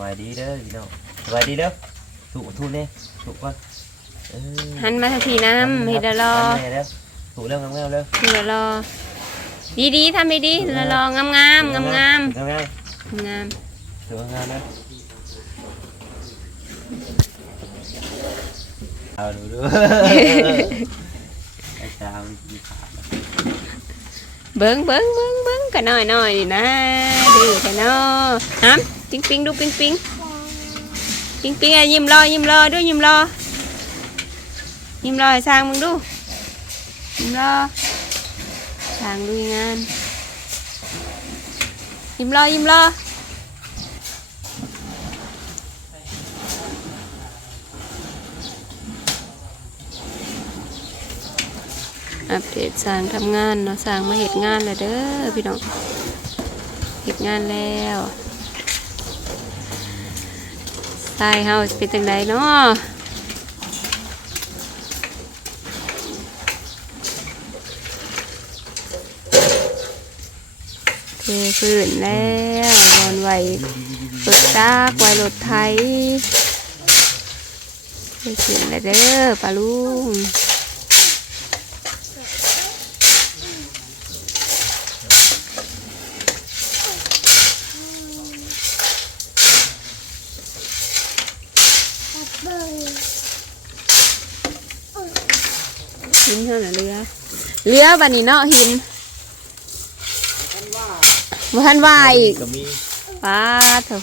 บายดีเด้อพี่น้องสบายดีเด้อถูกทุนเนี่ยถูกก่อนเออหันมาทางพี่น้ำเฮ็ดละรอหันแม่เด้อถูกเรื่องงามๆเด้อเฮ็ดละรอดีดีๆทำดีๆละรองามงามงามงามงามงามๆถูกงามๆนะเอาดูดู ไอ้ตามมีขาดเบิ้งเบิ้งเบิ้งเบิ้งกันหน่อยหน่อยนะดื้อกันเนาะฮัม ปิงปิงดูปิงปิงปิงปิงอะยิ้มรอยิ้มรอด้วยยิ้มรอยิ้มรอให้สร้างมึงดูยิ้มรอสร้างลุยงานยิ้มรอยิ้มรออัปเดตสร้างทำงานเนาะสร้างมาเหตุงานแล้วเด้อพี่น้องเหตุงานแล้ว ทรายเฮาจะเป็นจังไดเนาะเทพื้นแล้วนอนไหวรถซากไหวรถไทยเทพื้นแล้วเด้อปลาลุง ท่านั้นเรือเรือบันนี้เนาะหินบ่ทันว่าอีกก็มีป้าเถอะ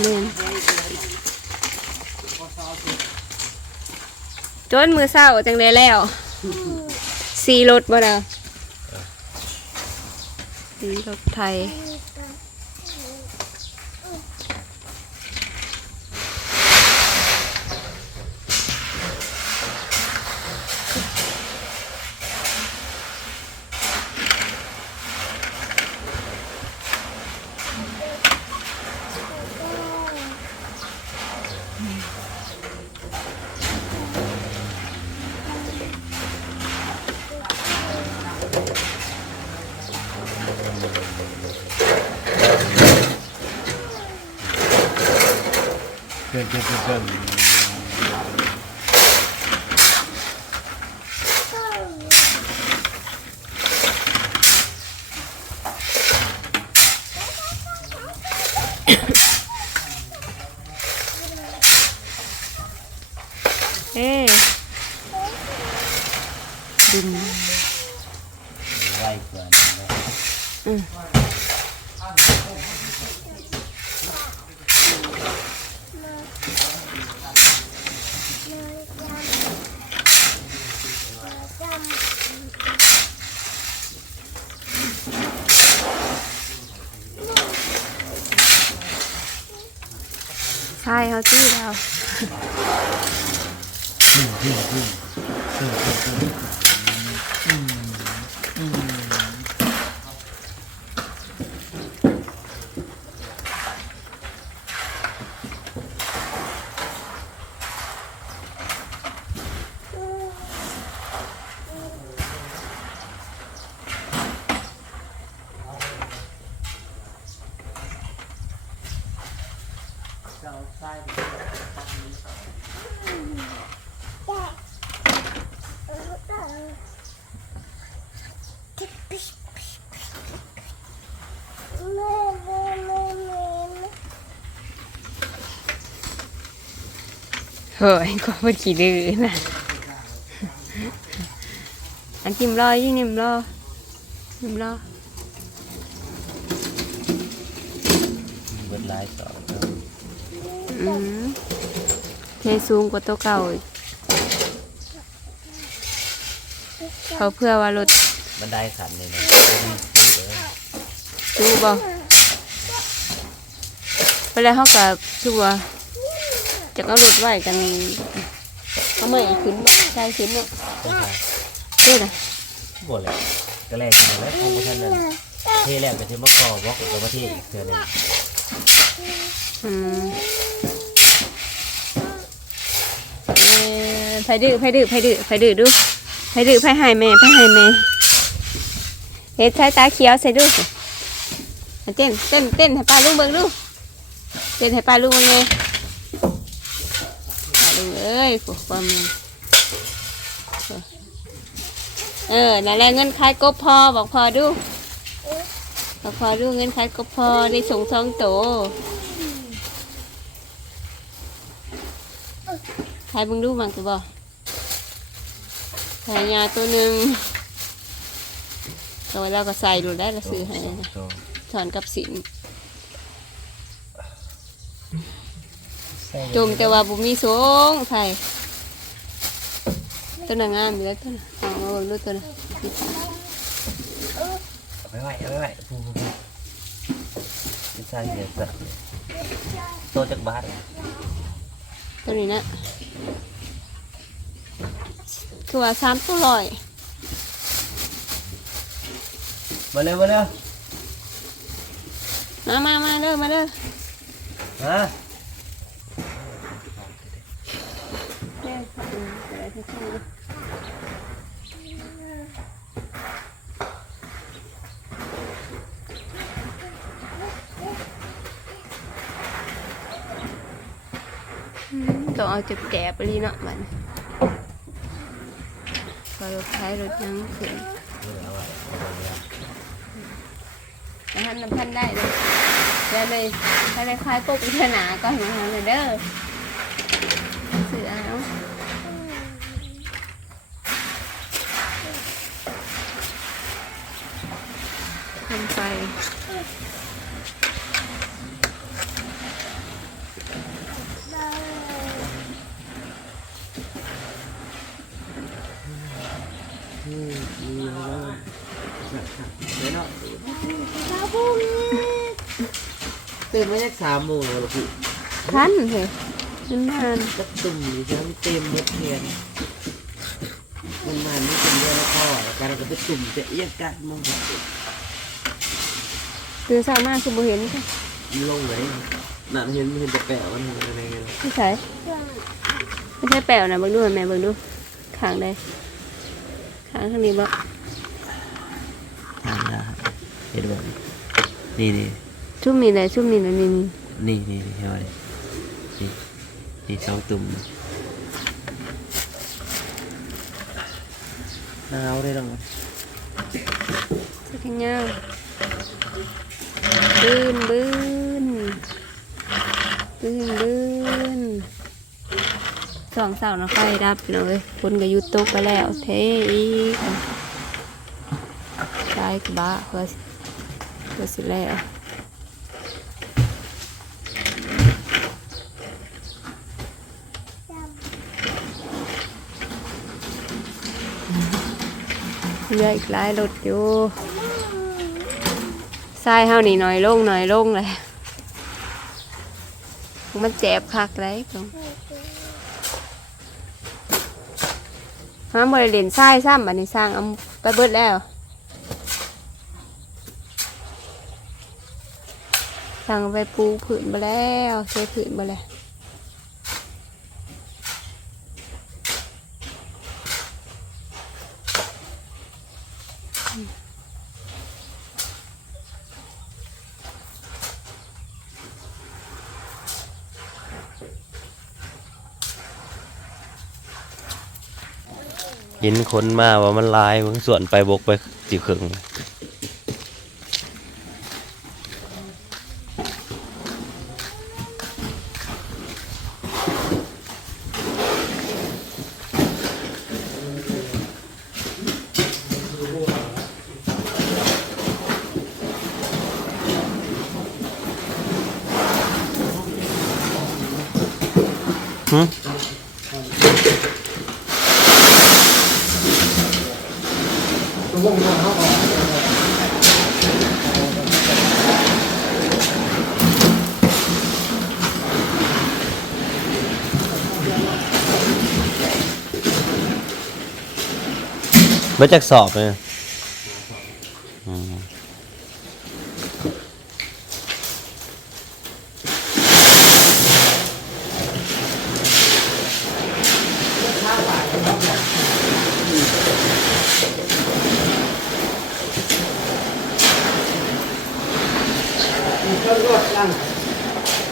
เล่นจนมือเศร้าจังเลยแล้วสีรถบ่เด้อสีรถไทย เกินเกินเกินเกิน เอ๊ะดินไล่เกินนะใช่เขาที่เรา เฮ้ยก็ไม่ขี่ดื้อนะอันจิ้มรอยี่นิ่มรอนิ่มรอเบิดไล่ต่ออืมเทสูงกว่าตัวเก่าอีกเขาเพื่อว่ารถบันไดขันเลยนะเลยดูบ่ไปแล้วเขากับชัวา จะเอารถไหวกันเขาไม่ขึ้นบ่ใช่ขึ้นเนาะเด้อนะหมดเลยก็แรกมาแล้วคงไม่ทันนั้นเทแรกไปเทมะกอบล็อกกับมาเทอีกเทื่อหนึงอืมเอ่อไผดื้อไผดื้อไผดื้อไผดื้อดูไผดื้อไผหายแม่ไผหายแม่เฮ็ดใช้ตาเขียวใส่ดูสิมาเต้นเต้นเต้นให้ป้าลุงเบิ่งดูเต้นให้ป้าลุงเบิ่งไงป้า ลุงเอ้ยพวกความมันเออนั่นแหละเงินขายกบพอบอกพอดูบอกพอดูเงินขายกบพอได้ส่งสองโตขายเบิ่งดูมังตัวบ่ขายยาตัวหนึ่งตัวเราก็ใส่ดูได้เราซื้อให้นะตัวถอนกับสิน จมแต่ว่าบุมีสูงใส่ตัวน่ะงามอยู่แล้วตัวน่ะเอามาบิ่งดูตัวน่ะเอาไปไว้เอาไปไว้ผู้ผู้ผู้ใช่เดี๋ยวสัตว์โตจากบ้านตัวนี้นะคือว่าสามตัวลอยมาเร็วมาเร็วมามามาเด้อมาเด้อฮะ ต้องเอาจุดแกะไปลีเนาะมันพอรถท้รถยังขึ้นเอาไว้เอานะฮะน้ำพันได้เลยเดี๋ยวเลยถ้าได้คลายปกอิหนาก็เห็นเขาเลยเด้อ เสือเอาทำไปตื่นไมาจากสามโมงแล้วลูกพี่ทันเหรอมันนานจับตุ่มนี่จะเต็มหมดเทียนมันมันนี่เป็นเรื่องพ่อแล้วการก็ไปตุ่มจะเอียกกันมองแบบ คือสามารถคือบ่เห็นค่ะลงไหนนั่นเห็นเห็นแต่แปะมันอะไรเงี้ยไม่ใช่ไม่ใช่แปลวนะเบิ่งดูแม่เบิ่งดูขางได้ขางข้างนี้บ่ทานได้เห็นแบบนี่นี่ชุ่มนี่เลยชุ่มนี่เลยนี่นี่นี่นี่เห็นไหมนี่นี่สองตุ่มหนาวเลยดังสักเงา บื้นบื้นบื้นบื้นสองเสานะไฟดับเลยคนก็หยุดตกไปแล้ว เทอีกใช้กระบะเพื่อเพื่อสิแล้วเหลืออีกหลายรถอยู่ ทรายเฮานี่หน่อยลงหน่อยลงเลยมันเจ็บคักเลยผมมาบริเล่นทรายซ้ำบัดนี้สร้างเอาไปเบิดแล้วสั่งไปปูผืนมาแล้วเทผืนมาแล้ว เห็นคนมาว่ามันลายมันส่วนไปบกไปจีเขิง มาจากสอบเลยอืมต้องรถนั่ง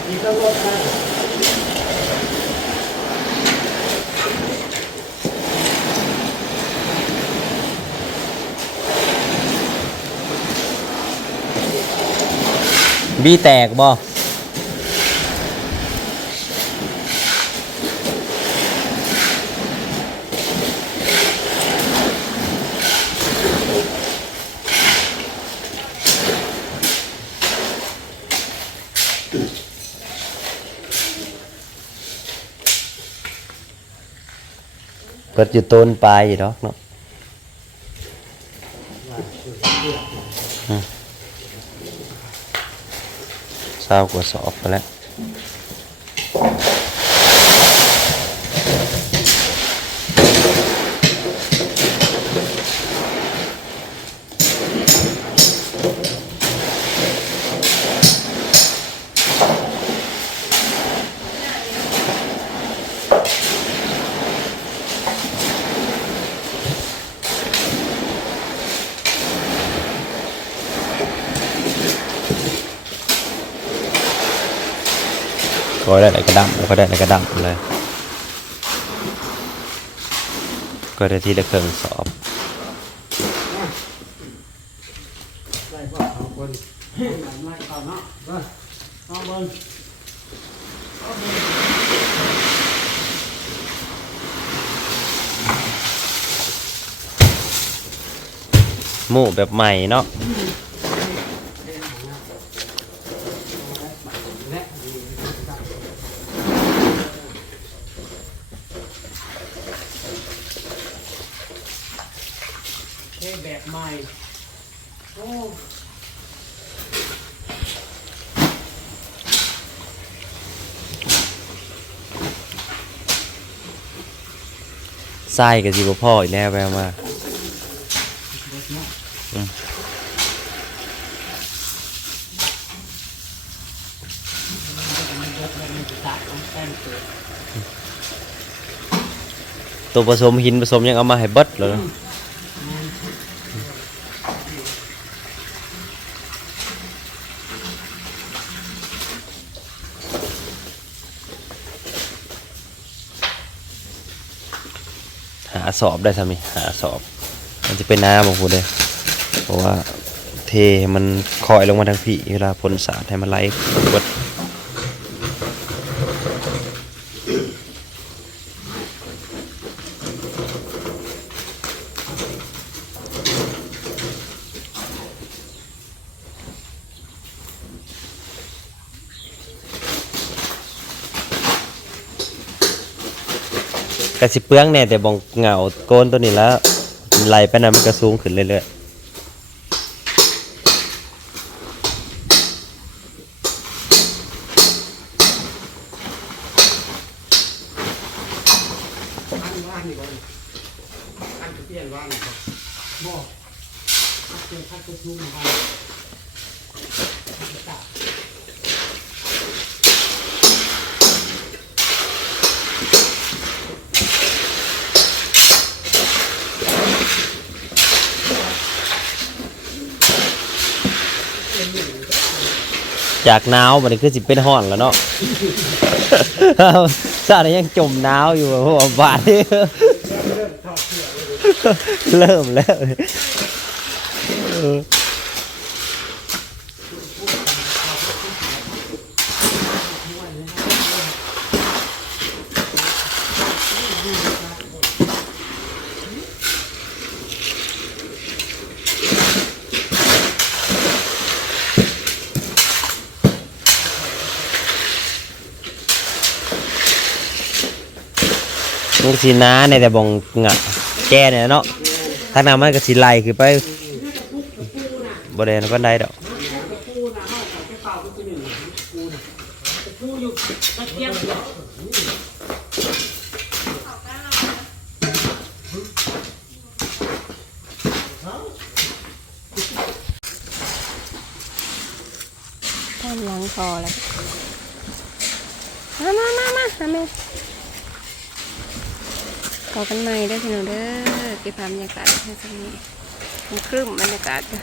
นี่ต้องรถนั่ง บี้แตกบ่เปิดอยู่ต้นปลายอยู่ดอกเนาะ เศร้า รื่องสอบได้พ่อสองคนหลังมาก่อนเนาะก็เอาเบิ้งหมู่แบบใหม่เนาะเท่แบบใหม่โอ้ ไส้กับสีบพ่ออีกแล้วแววมาตัวผสมหินผสมยังเอามาให้เบิดเลยเนาะหา สอบได้ทำไมหาสอบ มันจะเป็นน้ำของกูเลยเพราะว่าเทมันคอยลงมาทางพี่เวลาพ่นสาดให้มันไหลเบิด สิเปลืองแน่แต่บองเหงาโกนตัวนี้แล้วไหลไปนั้นมันก็สูงขึ้นเรื่อยนว่างนี่ก่อนอันจะเปลี่ยนว่างนี่ก่อนบอกเปลี่ยนพัดกระชุ่มว่างตัด ๆ จากหนาวมันคือสิเป็นห่อนแล้วเนาะซาดยังจมหนาวอยู่เพราะว่าบาดนี่เริ่มแล้ว สีน้าในแต่บองงะแก่เนี่ยเนาะทางน้ำมันก็สีไหลคือไปบริเวณก็ได้ดอกปูนะห้อกท่านหลังคอแล้ว มามามามาทำเอง ขอกันใหม่ได้พี่น้องเด้อเก็บภาพบรรยากาศแค่สักนี้มันครึ้มบรรยากาศจ้ะ